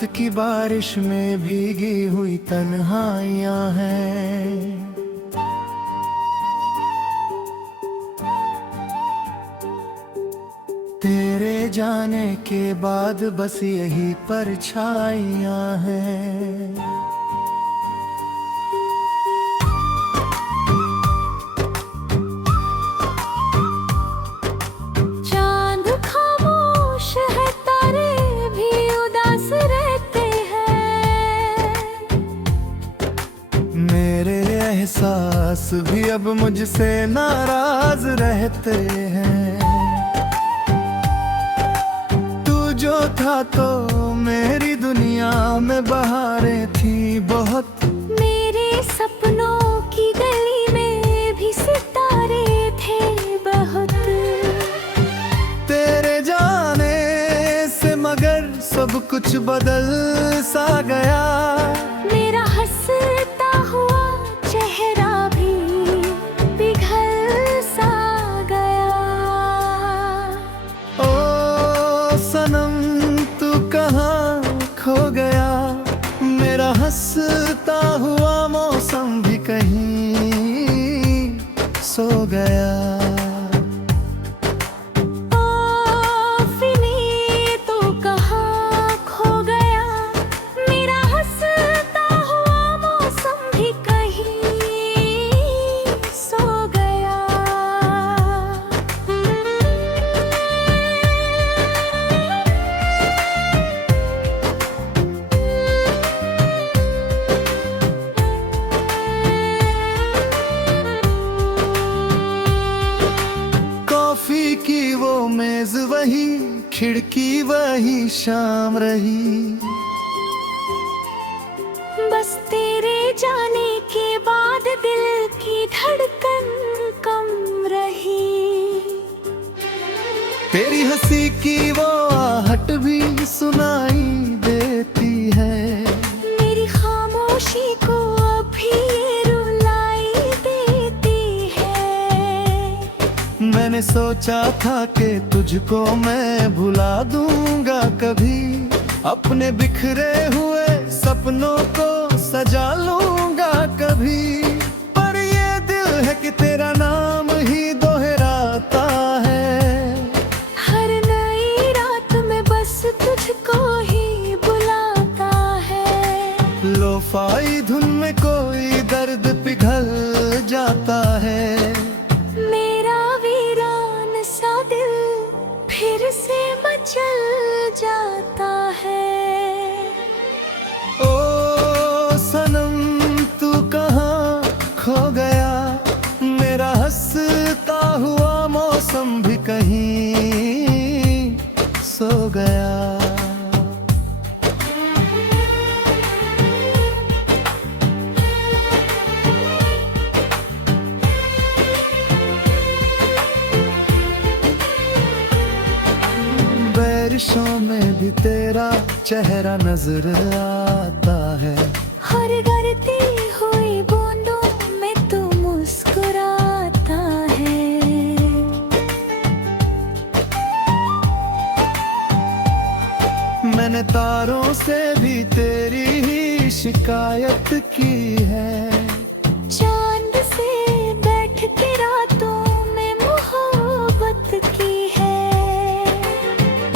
रात की बारिश में भीगी हुई तन्हाइयां हैं। तेरे जाने के बाद बस यही परछाइयां हैं। चांद खामोश है, तारे भी उदास रहते हैं। मेरे एहसास भी अब मुझसे नाराज रहते हैं। जो था तो मेरी दुनिया में बहारें थी बहुत। मेरे सपनों की गली में भी सितारे थे बहुत। तेरे जाने से मगर सब कुछ बदल सा गया। मेरा हंसता हुआ चेहरा भी पिघल सा गया। ओ सनम तू कहाँ खो गया। मेरा हंसता हुआ मौसम भी कहीं सो गया। कॉफी की वो मेज वही, खिड़की वही शाम रही। बस तेरे जाने के बाद दिल की धड़कन कम रही। तेरी हंसी की वो आहट भी सुनाई देती है। मेरी खामोशी को अभी ये रुलाई देती है। मैंने सोचा था कि तुझको मैं भुला दूंगा कभी। अपने बिखरे हुए सपनों को सजा लूंगा कभी। पर ये दिल है कि तेरा नाम ही दोहराता है। हर नई रात में बस तुझको ही बुलाता है। लोफाई धुन में कोई दर्द पिघल जाता है। मेरा वीरान सा दिल फिर से मचल जाता है। ओ सनम तू कहाँ खो गया। मेरा हंसता हुआ मौसम भी कहीं सो गया। बारिशों में भी तेरा चेहरा नजर आता है। हर गिरती हुई बूंदों में तू मुस्कुराता है। मैंने तारों से भी तेरी ही शिकायत की है। चांद से बैठ के रातों में मोहब्बत की है।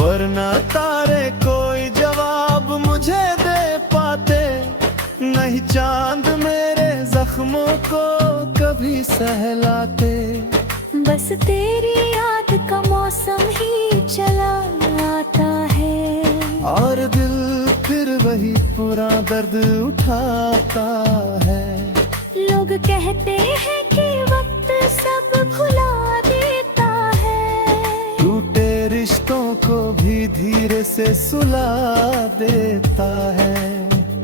वरना तारे कोई जवाब मुझे दे पाते। नहीं चांद मेरे जख्मों को कभी सहलाते। बस तेरी याद का मौसम ही चला आता है। और दिल फिर वही पूरा दर्द उठाता है। लोग कहते हैं कि वक्त सब भुला देता है। टूटे रिश्तों को भी धीरे से सुला देता है।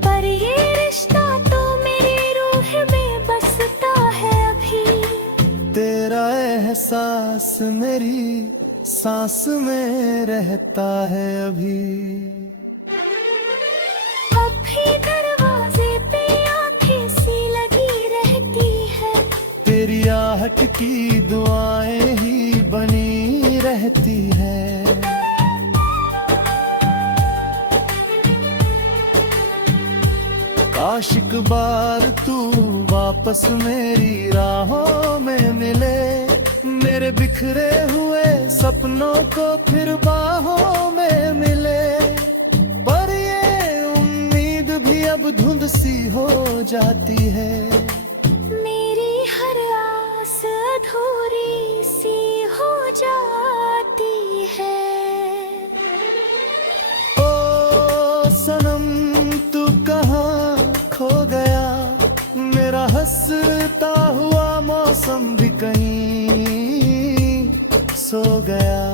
पर ये रिश्ता तो मेरी रूह में बसता है अभी। तेरा एहसास मेरी सांस में रहता है अभी। अभी दरवाजे पे आंखें सी लगी रहती है। तेरी आहट की दुआएं ही बनी रहती है। आशिक बार तू वापस मेरी राहों में मिले, मेरे बिखरे हुए सपनों को फिर बाहों में मिले। पर ये उम्मीद भी अब धुंध सी हो जाती है, मेरी हर आस अधूरी सी हो जाती है। ओ सनम तू कहाँ खो गया, मेरा हंसता हुआ मौसम भी कहीं सो गया।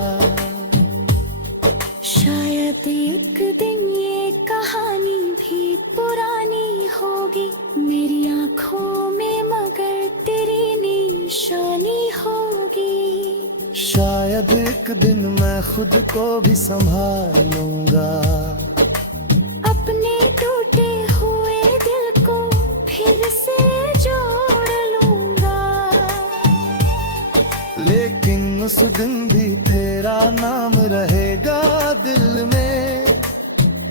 शायद एक दिन ये कहानी भी पुरानी होगी, मेरी आँखों में मगर तेरी निशानी होगी। शायद एक दिन मैं खुद को भी संभाल लूंगा, अपने टूटे हुए दिल को फिर से जोड़ लूंगा। लेकिन उस दिन भी तेरा नाम रहेगा दिल में,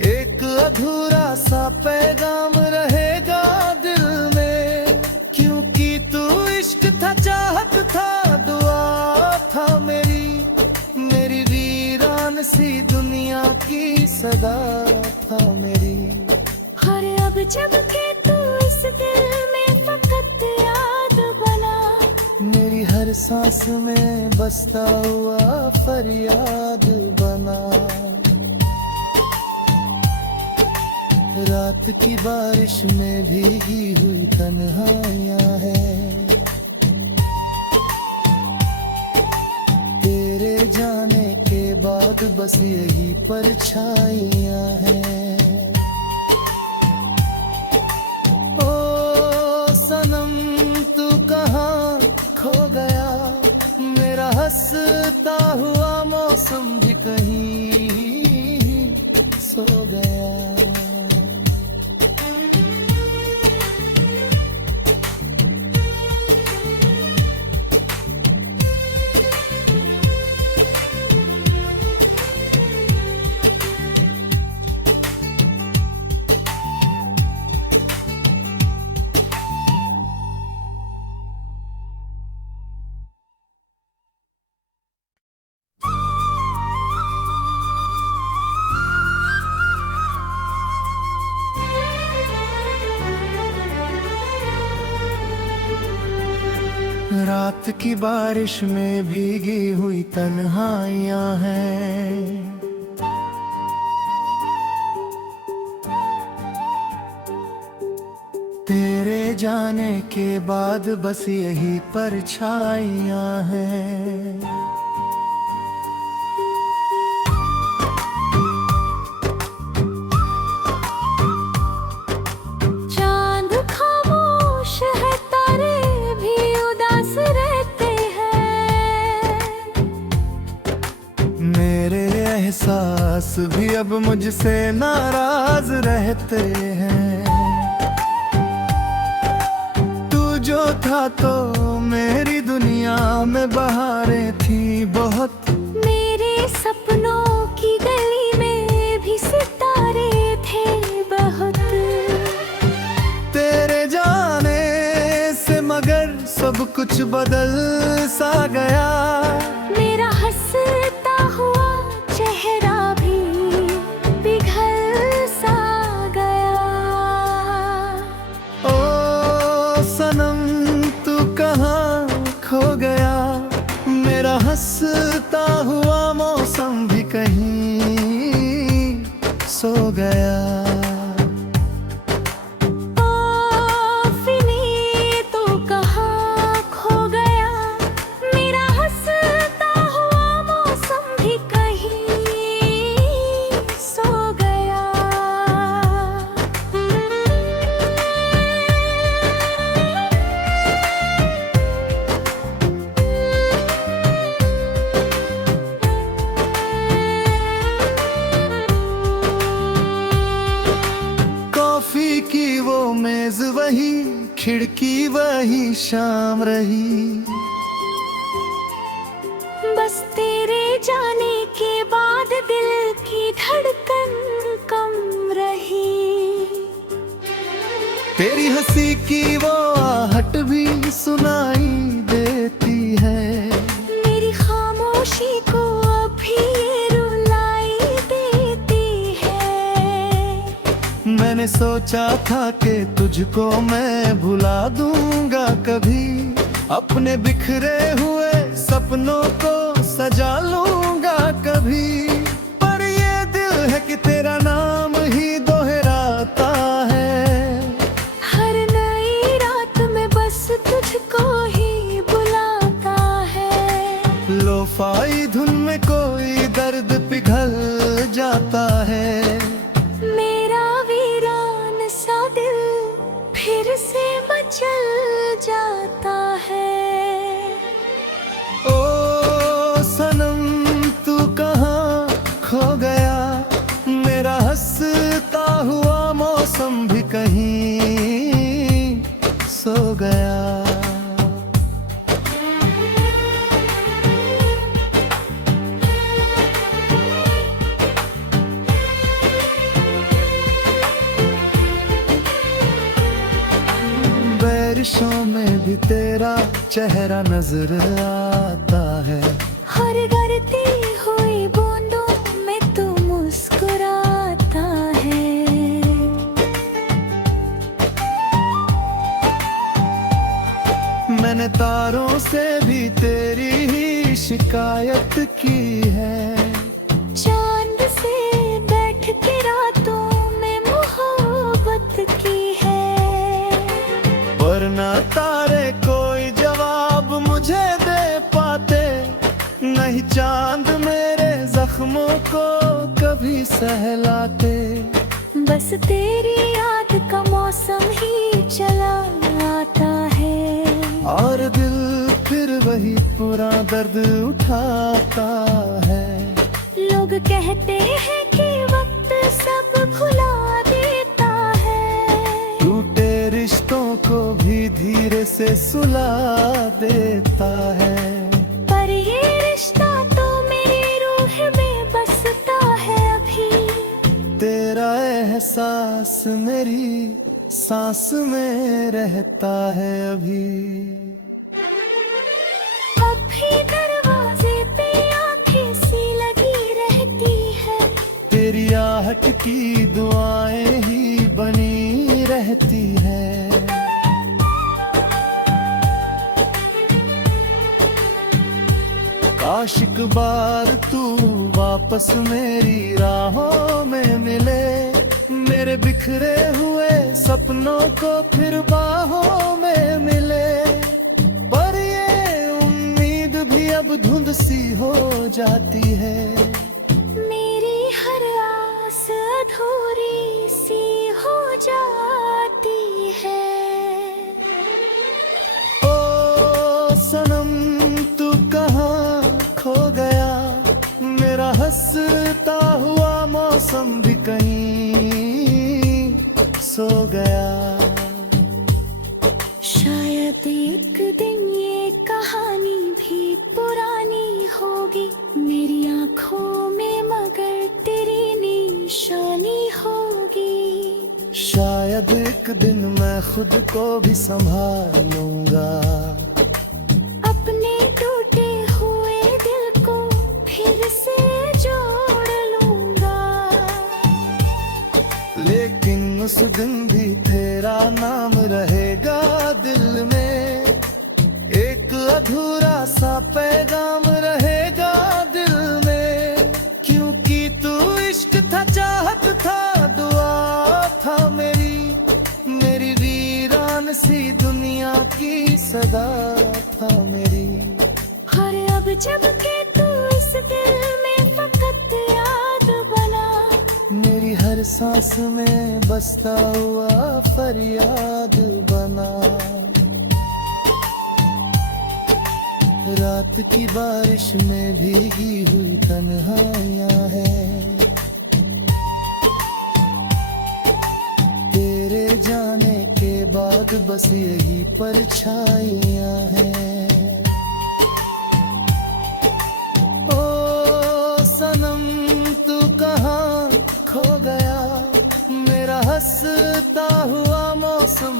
एक अधूरा सा पैगाम रहेगा दिल में। क्योंकि तू इश्क था, चाहत था, दुआ था मेरी वीरान सी दुनिया की सदा था मेरी। और अब जब के तू इस दिल में फकत याद बना, मेरी हर सांस में बसता हुआ फरियाद बना। रात की बारिश में भीगी हुई तन्हाइयां हैं, तेरे जाने के बाद बस यही परछाइयां हैं। ओ सनम तू कहाँ खो गया, मेरा हंसता हुआ मौसम भी कहीं सो गया। रात की बारिश में भीगी हुई तन्हाइयां हैं, तेरे जाने के बाद बस यही परछाइयां हैं। चांद खामोश है, तारे भी उदास रहते हैं, मेरे एहसास भी अब मुझसे नाराज रहते हैं। जो था तो मेरी दुनिया में बहारें थी बहुत, मेरे सपनों की गली में भी सितारे थे बहुत। तेरे जाने से मगर सब कुछ बदल सा गया, मेरा हंसता हुआ चेहरा भी पिघल सा गया। ओ सनम तू कहाँ खो गया, मेरा हंसता हुआ मौसम भी कहीं सो गया। की वो मेज वही, खिड़की वही शाम रही, बस तेरे जाने के बाद दिल की धड़कन कम रही। तेरी हंसी की वो आहट भी सुनाई देती है। मेरी खामोशी को अभी ये रुलाई देती है। मैंने सोचा था कि तुझको मैं भुला दूंगा कभी, अपने बिखरे हुए सपनों को सजा लूंगा कभी। पर ये दिल है कि तेरा नाम ही दोहराता है। हर नई रात में बस तुझको ही बुलाता है। लोफाई धुन में कोई दर्द पिघल जाता है। मेरा वीरान सा दिल फिर से मचल जाता है। ओ सनम तू कहाँ खो गया, मेरा हंसता हुआ मौसम भी कहीं सो गया। बारिशों में भी तेरा चेहरा नजर आता है। हर गिरती हुई बूंदों में तू मुस्कुराता है। मैंने तारों से भी तेरी ही शिकायत की है। चांद से बैठ के रातों में मोहब्बत की है। वरना तारे कोई जवाब मुझे दे पाते, नहीं चांद मेरे जख्मों को कभी सहलाते। बस तेरी याद का मौसम ही चला आता है। और दिल फिर वही पुरा दर्द उठाता है। लोग कहते हैं कि वक्त सब भुला देता है। टूटे रिश्तों को भी धीरे से सुला देता है। पर ये रिश्ता तो मेरी रूह में बसता है अभी। तेरा एहसास मेरी सांस में रहता है अभी। अब भी दरवाजे पे आंखें सी लगी रहती है। तेरी आहट की दुआएं ही बनी रहती है। काश एक बार तू वापस मेरी राहों में मिले, मेरे बिखरे हुए सपनों को फिर बाहों में मिले। पर ये उम्मीद भी अब धुंध सी हो जाती है। मेरी हर आस अधूरी सी हो जाती है। ओ सनम तू कहाँ खो गया, मेरा हंसता हुआ मौसम भी कहीं सो गया। शायद एक दिन ये कहानी भी पुरानी होगी मेरी आंखों में, मगर तेरी निशानी होगी। शायद एक दिन मैं खुद को भी संभाल लूंगा, अपने टूटे हुए दिल को फिर से जोड़ लूंगा। लेकिन उस दिन भी तेरा नाम रहेगा दिल में। एक अधूरा सा पैगाम रहेगा दिल में। क्योंकि तू इश्क था, चाहत था, दुआ था मेरी वीरान सी दुनिया की सदा था मेरी। और अब जब के तू इस दिल में फकत याद बना, मेरी हर सांस में बसता हुआ फरियाद बना। रात की बारिश में भीगी हुई तन्हाइयां हैं, तेरे जाने के बाद बस यही परछाइयां हैं। ओ सनम तू कहाँ खो गया, मेरा हंसता हुआ मौसम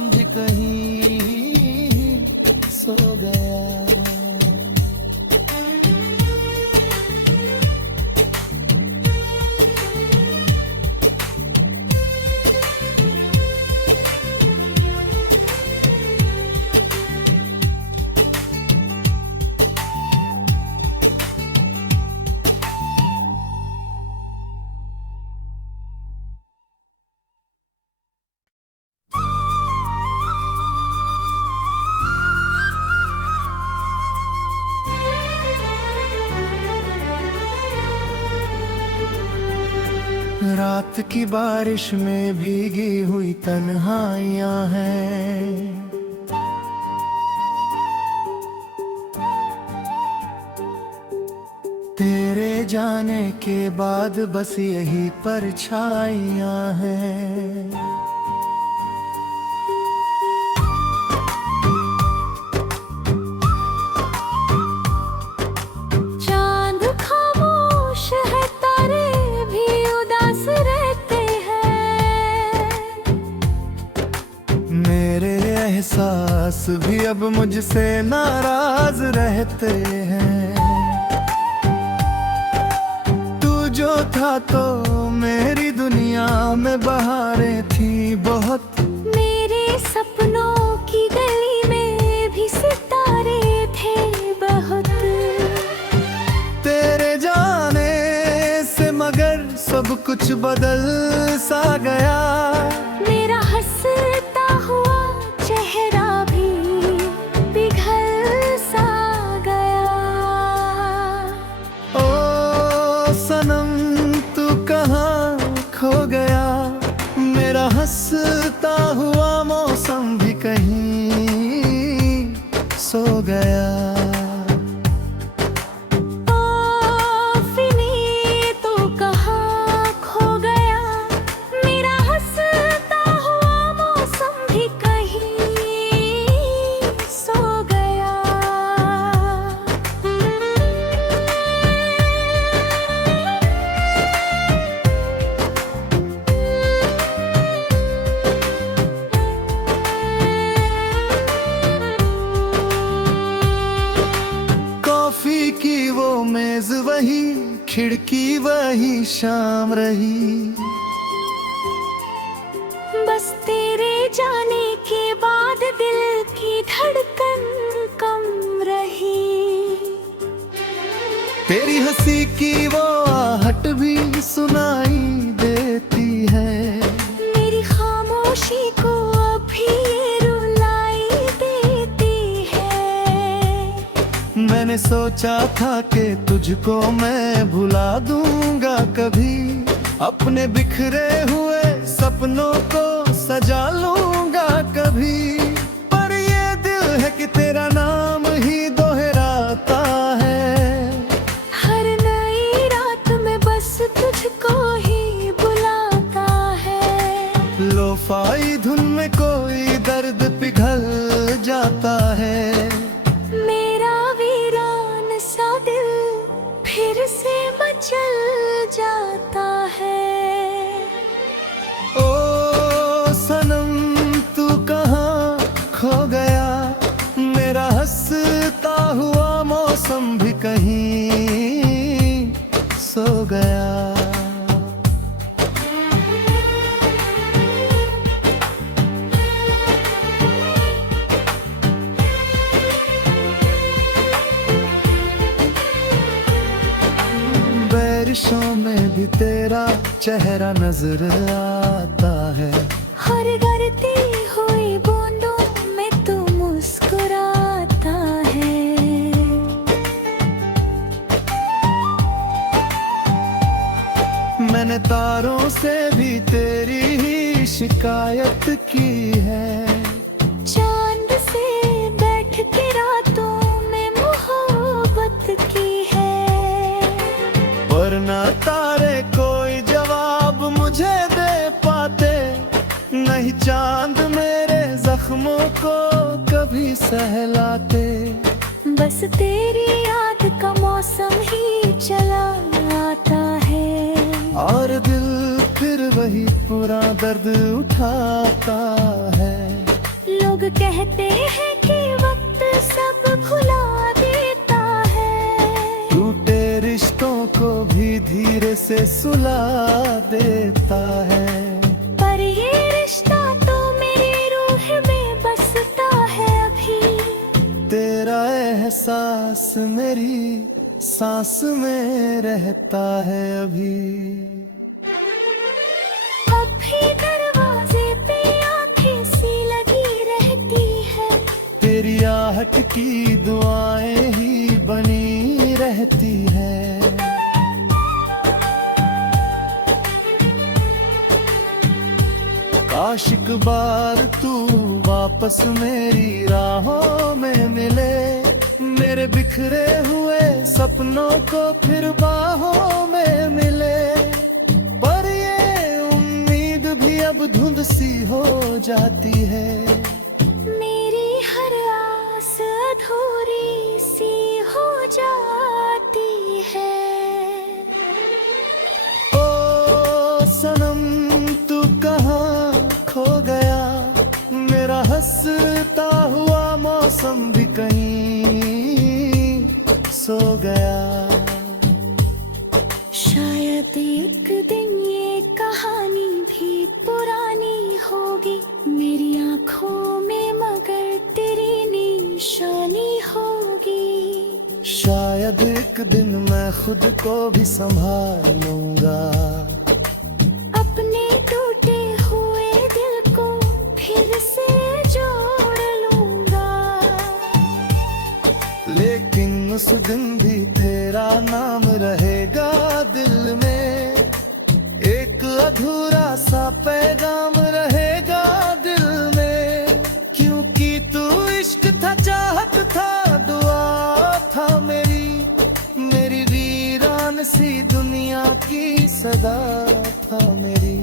रात की बारिश में भीगी हुई तन्हाइयां हैं। तेरे जाने के बाद बस यही परछाइयां हैं। चांद खामोश है, तारे भी उदास रहते हैं। मेरे एहसास भी अब मुझसे नाराज रहते हैं। जो था तो मेरी दुनिया में बहारें थी बहुत। मेरे सपनों की गली में भी सितारे थे बहुत। तेरे जाने से मगर सब कुछ बदल सा गया। मेरा हंसता हुआ चेहरा भी पिघल सा गया। ओ सनम तू कहाँ खो गया। मेरा हंसता हुआ मौसम भी कहीं सो गया। ओ फिनी तू कहाँ खो गया। मेरा हंसता हुआ मौसम भी कहीं सो गया। कॉफी की वो मेज वही, खिड़की वही शाम रही। बस तेरे जाने के बाद दिल की धड़कन कम रही। तेरी हंसी की वो आहट भी सुनाई देती है। मेरी खामोशी को अभी ये रुलाई देती है। मैंने सोचा था कि तुझको मैं भुला दूंगा कभी। अपने बिखरे हुए सपनों को सजा लूंगा कभी। पर ये दिल है कि तेरा नाम ही दोहराता है। हर नई रात में बस तुझको ही बुलाता है। लोफाई धुन में कोई दर्द पिघल जाता है। मेरा वीरान सा दिल फिर से मचल जाता है। ओ सनम तू कहाँ खो गया। मेरा हंसता हुआ मौसम भी कहीं सो गया। बारिशों में भी तेरा चेहरा नजर आता है। हर गिरती हुई बूंदों में तू मुस्कुराता है। मैंने तारों से भी तेरी ही शिकायत की है। चांद से बैठ के रातों में मोहब्बत की है। वरना तारे कोई जवाब मुझे दे पाते। नहीं चांद मेरे जख्मों को कभी सहलाते। बस तेरी याद का मौसम ही चला आता है। और दिल फिर वही पूरा दर्द उठाता है। लोग कहते हैं कि वक्त सब भुला देता है। टूटे रिश्तों को भी धीरे से सुला देता है। पर ये रिश्ता तो मेरी रूह में बसता है अभी। तेरा एहसास मेरी सांस में रहता है अभी। अब भी दरवाजे पे आंखें सी लगी रहती है। तेरी आहट की दुआएं ही बनी रहती है। आशिक बार तू वापस मेरी राहों में मिले, मेरे बिखरे हुए सपनों को फिर बाहों में मिले। पर ये उम्मीद भी अब धुंध सी हो जाती है, मेरी हर आस अधूरी सी हो जाती है। ओ सनम तू कहाँ खो गया, मेरा हंसता हुआ मौसम भी कहीं सो गया। शायद एक दिन ये कहानी भी पुरानी होगी, मेरी आँखों में मगर तेरी निशानी होगी। शायद एक दिन मैं खुद को भी संभाल लूंगा, अपने टूटे हुए दिल को फिर से जोड़ लूंगा। लेकिन उस दिन भी तेरा नाम रहेगा दिल में, एक अधूरा सा पैगाम रहेगा दिल में। क्योंकि तू इश्क था, चाहत था, दुआ था मेरी वीरान सी दुनिया की सदा था मेरी।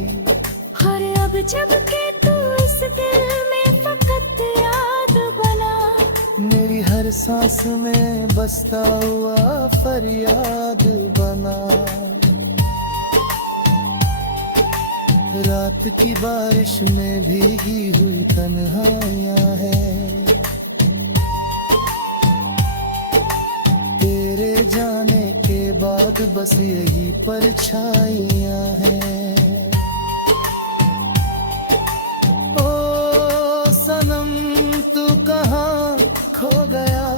और अब जब के तू इस दिल में फकत याद बना, मेरी हर सांस में बसता हुआ फरियाद बना। रात की बारिश में भीगी हुई तन्हाइयां हैं, तेरे जाने के बाद बस यही परछाइयां हैं। ओ सनम तू कहाँ खो गया,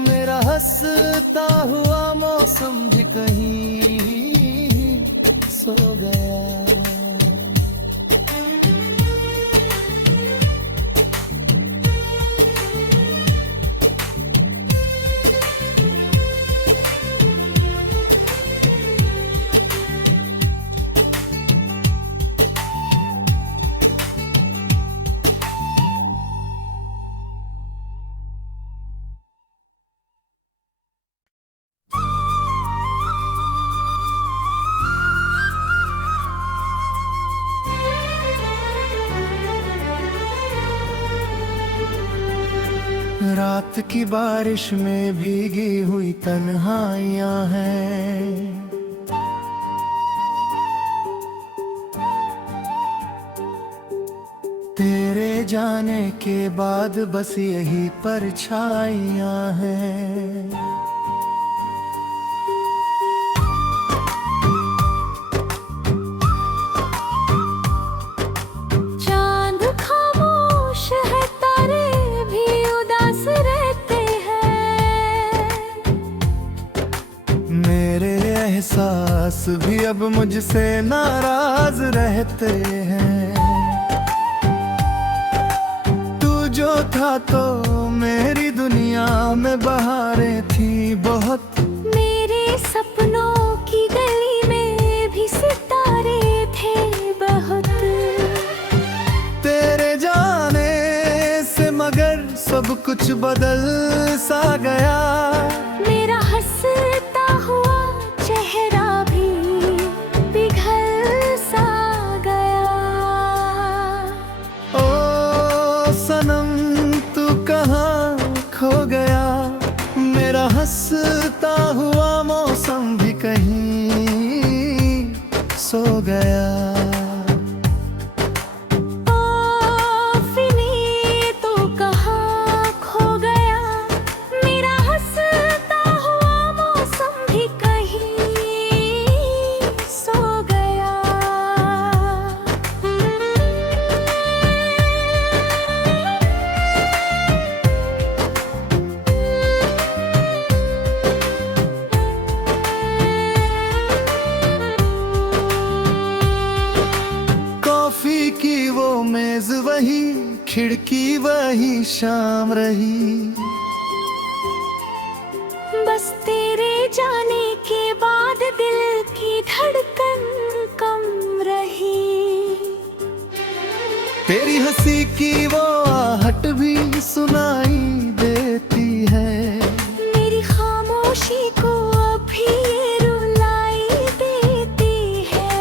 मेरा हंसता हुआ मौसम भी कहीं सो गया। रात की बारिश में भीगी हुई तन्हाइयां हैं, तेरे जाने के बाद बस यही परछाइयां हैं। चांद खामोश है, तारे भी उदास रहते हैं, मेरे एहसास भी अब मुझसे नाराज रहते हैं। जो था तो मेरी दुनिया में बहारें थी बहुत, मेरे सपनों की गली में भी सितारे थे बहुत। तेरे जाने से मगर सब कुछ बदल सा गया, मेरा हंसता हुआ चेहरा भी पिघल सा गया। ओ सनम तू कहाँ खो गया, मेरा हंसता हुआ मौसम भी कहीं सो गया। की वो मेज वही, खिड़की वही शाम रही, बस तेरे जाने के बाद दिल की धड़कन कम रही। तेरी हंसी की वो आहट भी सुनाई देती है। मेरी खामोशी को अभी ये रुलाई देती है।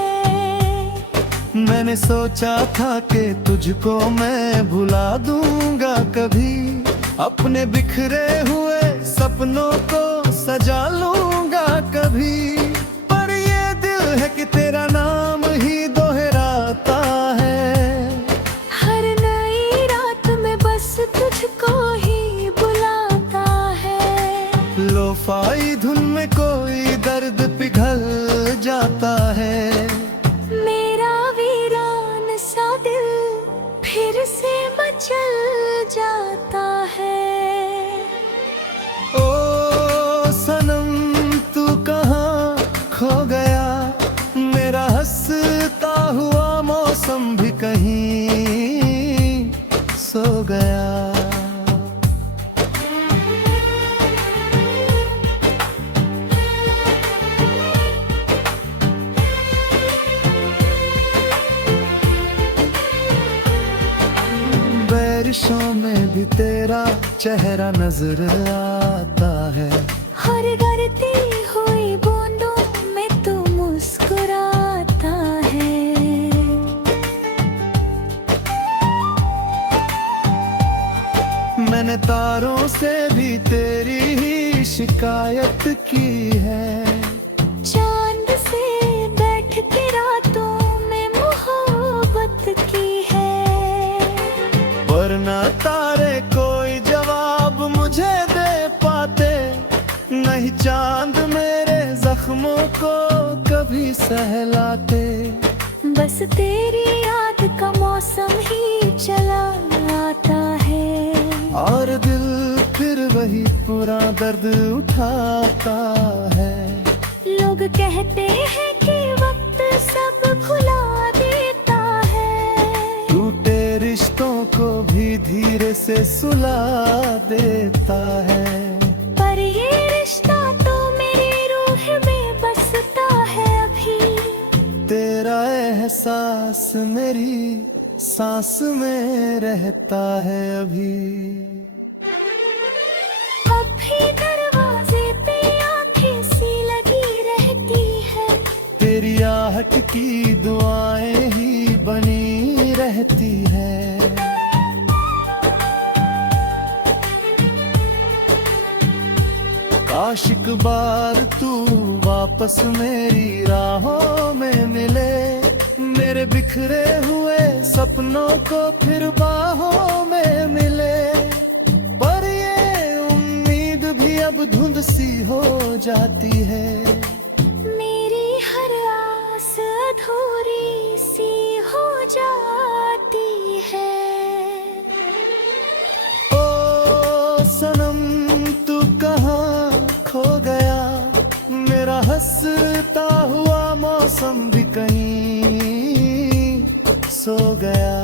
मैंने सोचा था कि तुझको मैं भुला दूंगा कभी, अपने बिखरे हुए सपनों को सजा लूंगा कभी। पर ये दिल है कि तेरा नाम ही दोहराता है। हर नई रात में बस तुझको ही बुलाता है। लोफाई धुन में कोई दर्द पिघल जाता है। मेरा वीरान सा दिल फिर से मचल जाता है। ओ सनम तू कहाँ खो गया, मेरा हंसता हुआ मौसम भी कहीं सो गया। बारिशों में भी तेरा चेहरा नजर आता है। हर गिरती हुई बूंदों में तू मुस्कुराता है। मैंने तारों से भी तेरी ही शिकायत की है। चांद से बैठ के रातों में मोहब्बत की है। वरना तारे कोई जवाब मुझे दे पाते, नहीं चांद मेरे जख्मों को कभी सहलाते। बस तेरी याद का मौसम ही चला आता है। और दिल फिर वही पुरा दर्द उठाता है। लोग कहते हैं कि वक्त सब भुला देता है। टूटे रिश्तों को भी धीरे से सुला देता है। पर ये रिश्ता तो मेरी रूह में बसता है अभी। तेरा एहसास मेरी सांस में रहता है अभी। अब भी दरवाजे पे आंखें सी लगी रहती है। तेरी आहट की दुआएं ही बनी रहती है। काश एक बार तू वापस मेरी राहों में मिले, मेरे बिखरे हुए सपनों को फिर बाहों में मिले। पर ये उम्मीद भी अब धुंध सी हो जाती है। मेरी हर आस अधूरी सी हो जाती है। ओ सनम तू कहाँ खो गया, मेरा हंसता हुआ मौसम भी कहीं सो गया।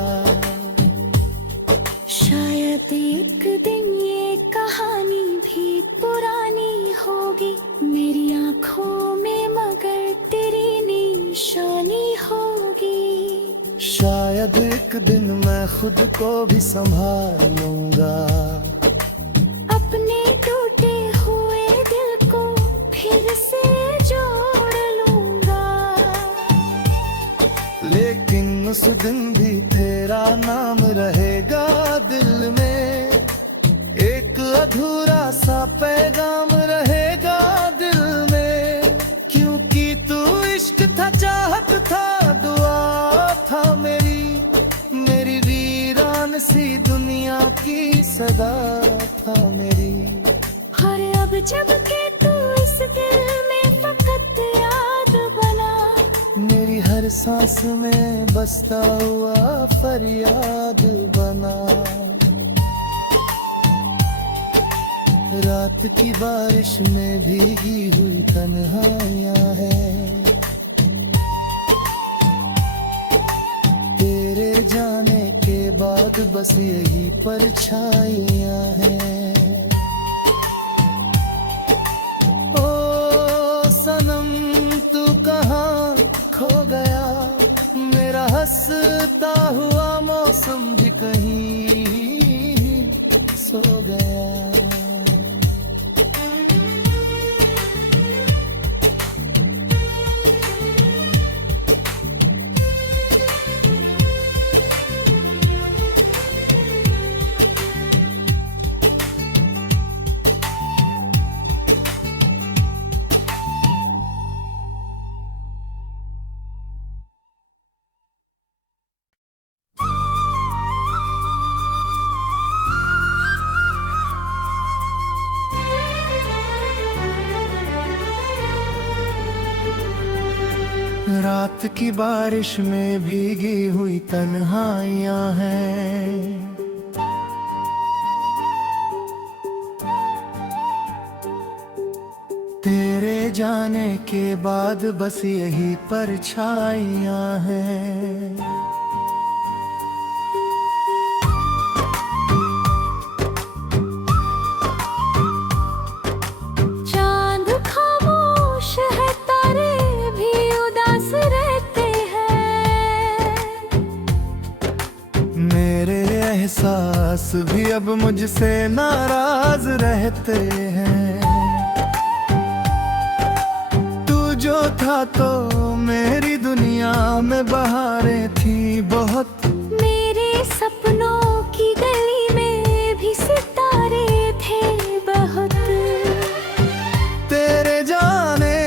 शायद एक दिन ये कहानी भी पुरानी होगी मेरी आंखों में, मगर तेरी निशानी होगी। शायद एक दिन मैं खुद को भी संभाल लूंगा, अपने टूटे हुए दिल को फिर से जोड़ लूंगा। लेकिन उस दिन भी तेरा नाम रहेगा दिल में। एक अधूरा सा पैगाम रहेगा दिल में। क्योंकि तू इश्क था, चाहत था, दुआ था मेरी वीरान सी दुनिया की सदा था मेरी। और अब जब के तू इस दिल में फकत याद बना, मेरी हर सांस में बसता हुआ फरियाद बना। रात की बारिश में भीगी हुई तन्हाइयां हैं, तेरे जाने के बाद बस यही परछाइयां हैं। ओ सनम तू कहाँ खो गया, मेरा हंस हंसता हुआ मौसम भी कहीं सो गया। रात की बारिश में भीगी हुई तन्हाइयां हैं, तेरे जाने के बाद बस यही परछाइयां हैं। चांद खामोश है, तारे भी उदास रहते हैं। मेरे एहसास भी अब मुझसे नाराज रहते हैं। तू जो था तो मेरी दुनिया में बहारें थी बहुत। मेरे सपनों की गली में भी सितारे थे बहुत। तेरे जाने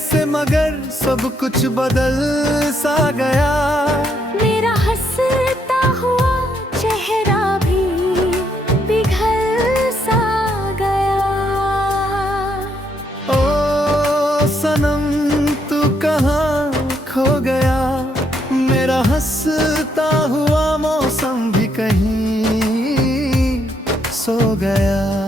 से मगर सब कुछ बदल सा गया। मेरा हंसता हुआ चेहरा भी पिघल सा गया। ओ सनम तू कहाँ खो गया, मेरा हंसता हुआ मौसम भी कहीं सो गया।